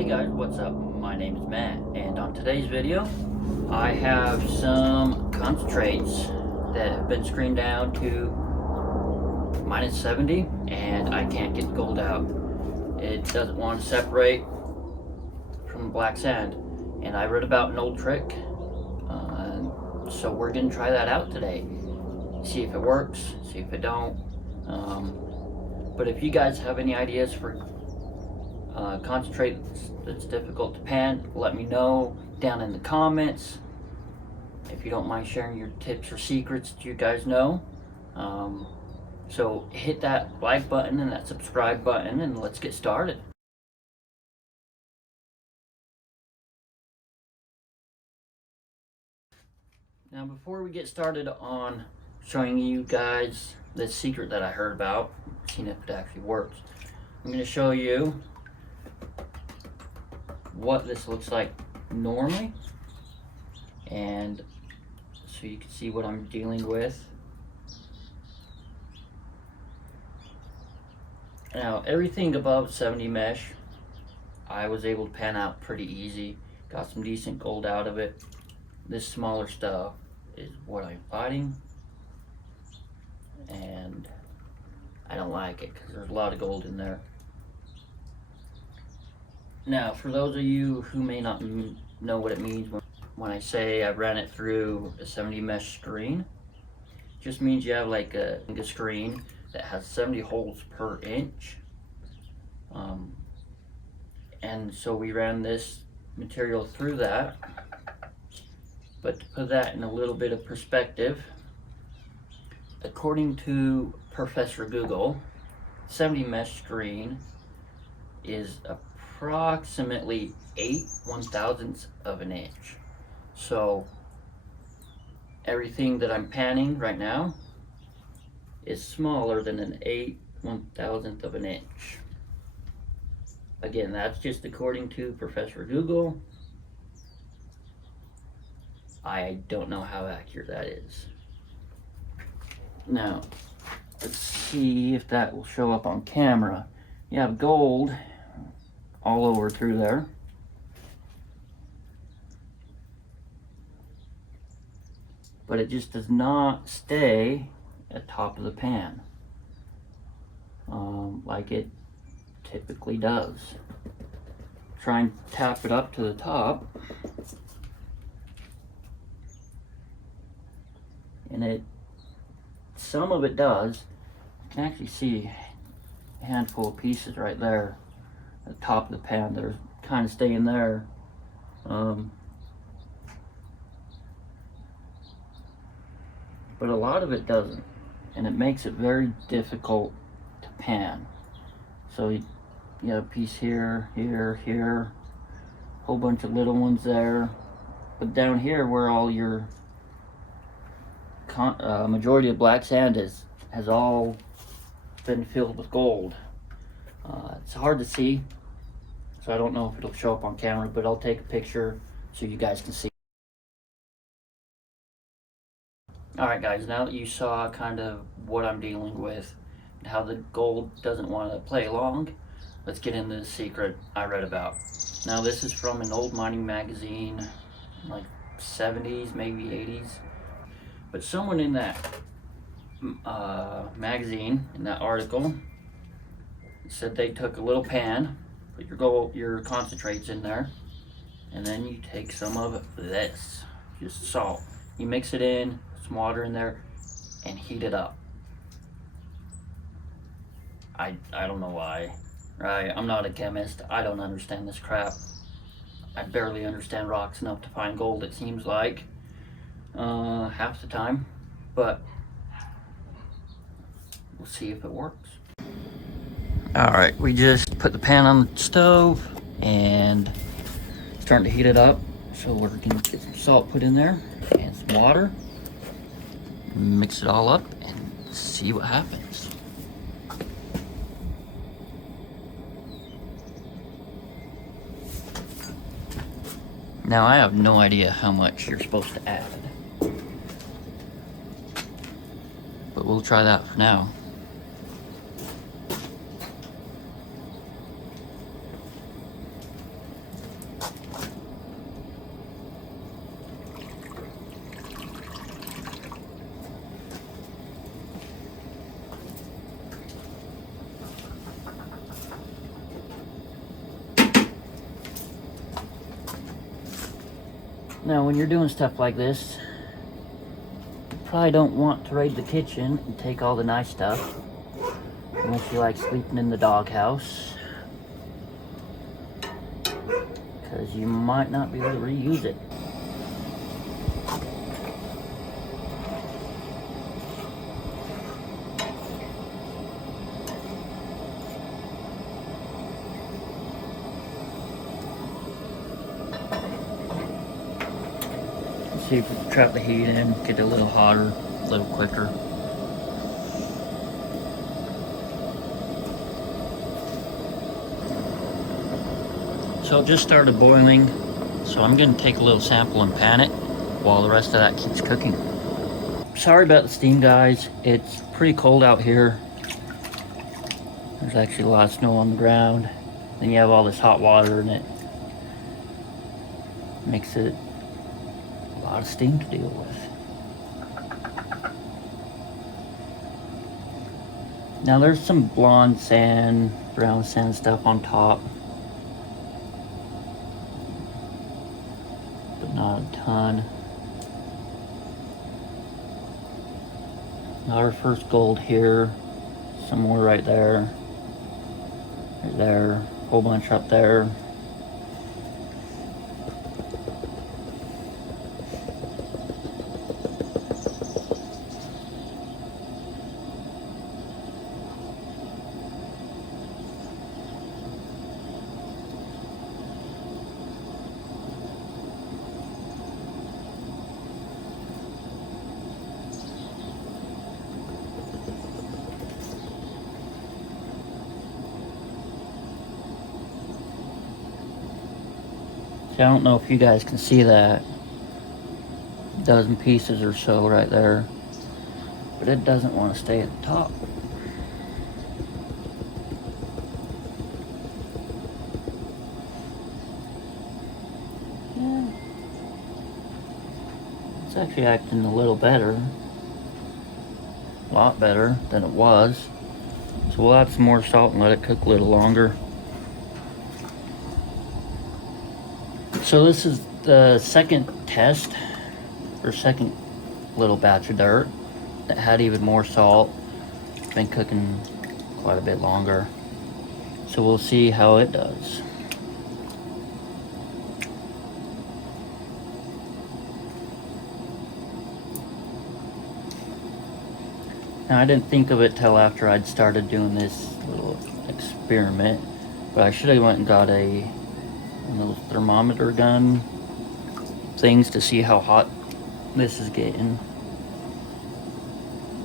Hey guys, what's up? My name is Matt, and on today's video I have some concentrates that have been screened down to minus 70 and I can't get the gold out. It doesn't want to separate from the black sand, and I read about an old trick, so we're gonna try that out today. See if it works, see if it don't. But if you guys have any ideas for concentrate that's difficult to pan, let me know down in the comments. If you don't mind sharing your tips or secrets that you guys know. So hit that like button and that subscribe button, and let's get started. Now before we get started on showing you guys this secret that I heard about, seeing if it actually works, I'm going to show you what this looks like normally, and so you can see what I'm dealing with. Now everything above 70 mesh I was able to pan out pretty easy, got some decent gold out of it. This smaller stuff is what I'm fighting, and I don't like it because there's a lot of gold in there. Now, for those of you who may not know what it means when I say I ran it through a 70 mesh screen, it just means you have like a screen that has 70 holes per inch. And so we ran this material through that. But to put that in a little bit of perspective, according to Professor Google, 70 mesh screen is approximately 8/1000ths of an inch. So everything that I'm panning right now is smaller than an 8/1000th of an inch. Again, that's just according to Professor Google. I don't know how accurate that is. Now, let's see if that will show up on camera. You have gold all over through there. But it just does not stay at the top of the pan like it typically does. Try and tap it up to the top, and some of it does. You can actually see a handful of pieces right there at the top of the pan that are kind of staying there. But a lot of it doesn't, and it makes it very difficult to pan. So you got a piece here, here, a whole bunch of little ones there. But down here where all your majority of black sand has all been filled with gold. It's hard to see, so I don't know if it'll show up on camera, but I'll take a picture so you guys can see. Alright guys, now that you saw kind of what I'm dealing with and how the gold doesn't want to play along, let's get into the secret I read about. Now this is from an old mining magazine, like 70s, maybe 80s. But someone in that magazine, in that article, said they took a little pan, put your concentrates in there, and then you take some of this, just salt. You mix it in, some water in there, and heat it up. I don't know why. Right? I'm not a chemist. I don't understand this crap. I barely understand rocks enough to find gold, it seems like. Half the time, but we'll see if it works. Alright, we just put the pan on the stove and starting to heat it up. So we're gonna get some salt put in there and some water, mix it all up and see what happens. Now I have no idea how much you're supposed to add, but we'll try that for now. Now when you're doing stuff like this, you probably don't want to raid the kitchen and take all the nice stuff, unless you like sleeping in the doghouse, because you might not be able to reuse it. See if we can trap the heat in, get it a little hotter, a little quicker. So it just started boiling, so I'm gonna take a little sample and pan it while the rest of that keeps cooking. Sorry about the steam, guys. It's pretty cold out here. There's actually a lot of snow on the ground. Then you have all this hot water, and it makes it a lot of steam to deal with. Now there's some blonde sand, brown sand stuff on top, but not a ton. Now our first gold here, somewhere right there, right there, a whole bunch up there. I don't know if you guys can see that, a dozen pieces or so right there, but it doesn't want to stay at the top. Yeah, it's actually acting a little better, a lot better than it was. So we'll add some more salt and let it cook a little longer. So this is the second test, or second little batch of dirt that had even more salt. It's been cooking quite a bit longer. So we'll see how it does. Now I didn't think of it till after I'd started doing this little experiment, but I should have went and got one of those thermometer gun things to see how hot this is getting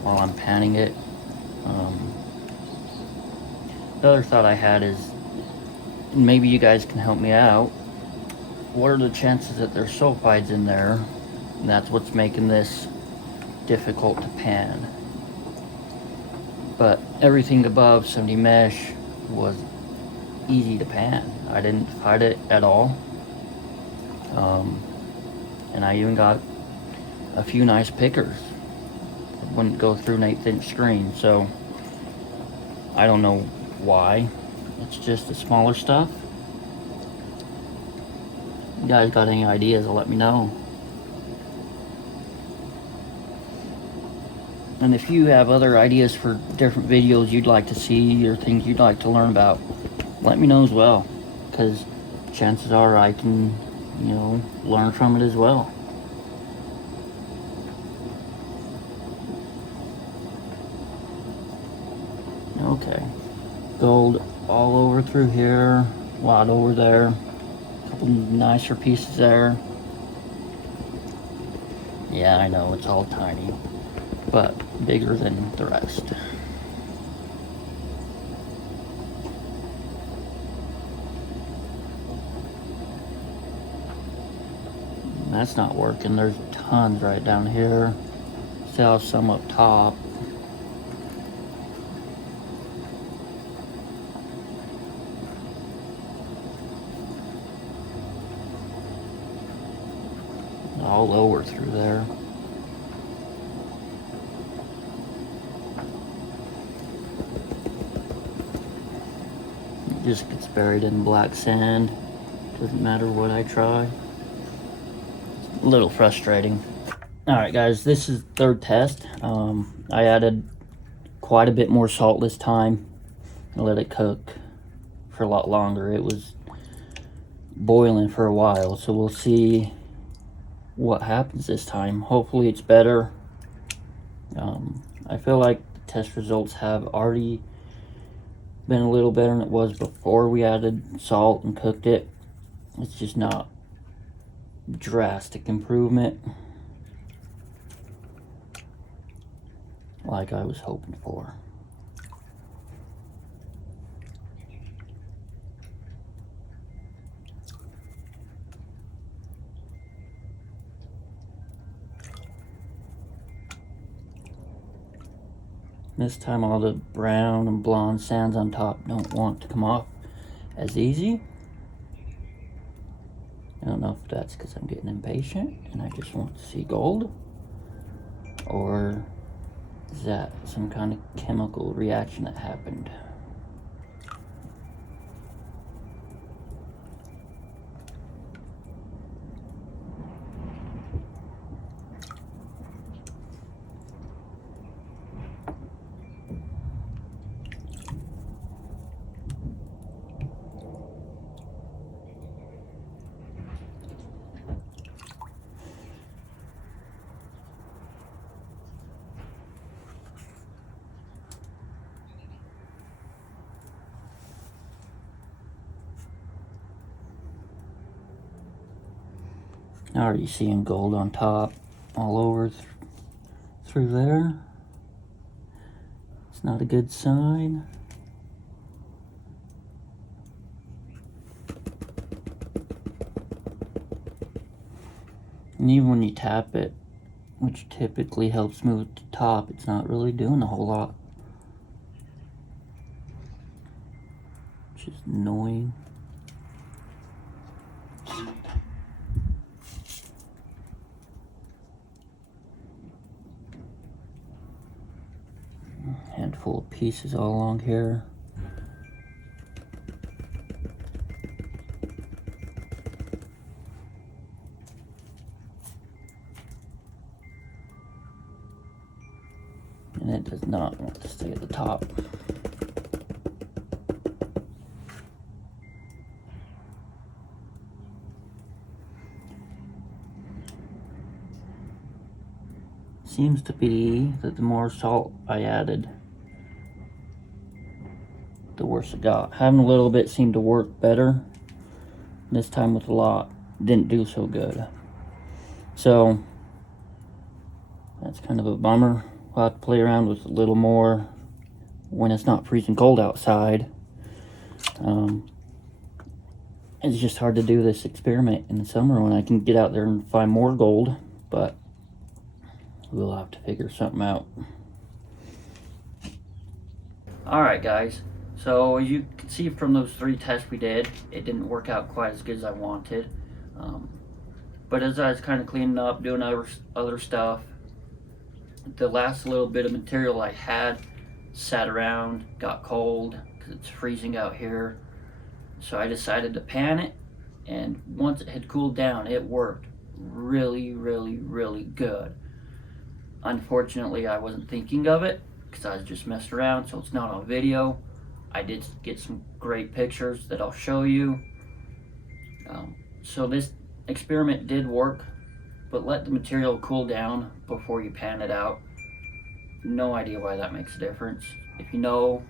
while I'm panning it. The other thought I had is, maybe you guys can help me out, what are the chances that there's sulfides in there and that's what's making this difficult to pan? But everything above 70 mesh was easy to pan. I didn't fight it at all. And I even got a few nice pickers. It wouldn't go through an 1/8" screen, so I don't know why. It's just the smaller stuff. You guys got any ideas, let me know. And if you have other ideas for different videos you'd like to see or things you'd like to learn about, let me know as well, because chances are I can, learn from it as well. Okay, gold all over through here, a lot over there, a couple nicer pieces there. Yeah, I know, it's all tiny, but bigger than the rest. That's not working. There's tons right down here. Still have some up top. All lower through there. It just gets buried in black sand. Doesn't matter what I try. It's A little frustrating. Alright guys, this is the third test. I added quite a bit more salt this time. I let it cook for a lot longer. It was boiling for a while, so we'll see what happens this time. Hopefully it's better. I feel like the test results have already been a little better than it was before we added salt and cooked it. It's just not drastic improvement like I was hoping for. This time all the brown and blonde sands on top don't want to come off as easy. I don't know if that's because I'm getting impatient and I just want to see gold, or is that some kind of chemical reaction that happened? Already seeing gold on top, all over through there. It's not a good sign. And even when you tap it, which typically helps move it to top, it's not really doing a whole lot. Which is annoying. Handful of pieces all along here. And it does not want to stay at the top. Seems to be that the more salt I added, the worse it got. Having a little bit seemed to work better. This time with a lot, didn't do so good. So, that's kind of a bummer. We'll have to play around with a little more when it's not freezing cold outside. It's just hard to do this experiment in the summer when I can get out there and find more gold, but we'll have to figure something out. Alright guys, so as you can see from those 3 tests we did, it didn't work out quite as good as I wanted. But as I was kind of cleaning up, doing other stuff, the last little bit of material I had sat around, got cold because it's freezing out here. So I decided to pan it, and once it had cooled down, it worked really, really, really good. Unfortunately, I wasn't thinking of it because I was just messing around, so it's not on video. I did get some great pictures that I'll show you. So this experiment did work, but let the material cool down before you pan it out. No idea why that makes a difference. If you know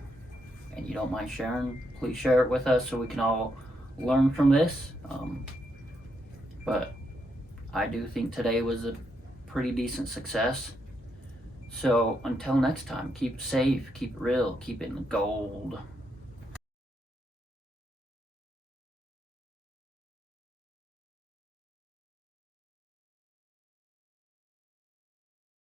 and you don't mind sharing, please share it with us so we can all learn from this. But I do think today was a pretty decent success. So until next time, keep safe, keep it real, keep it in the gold.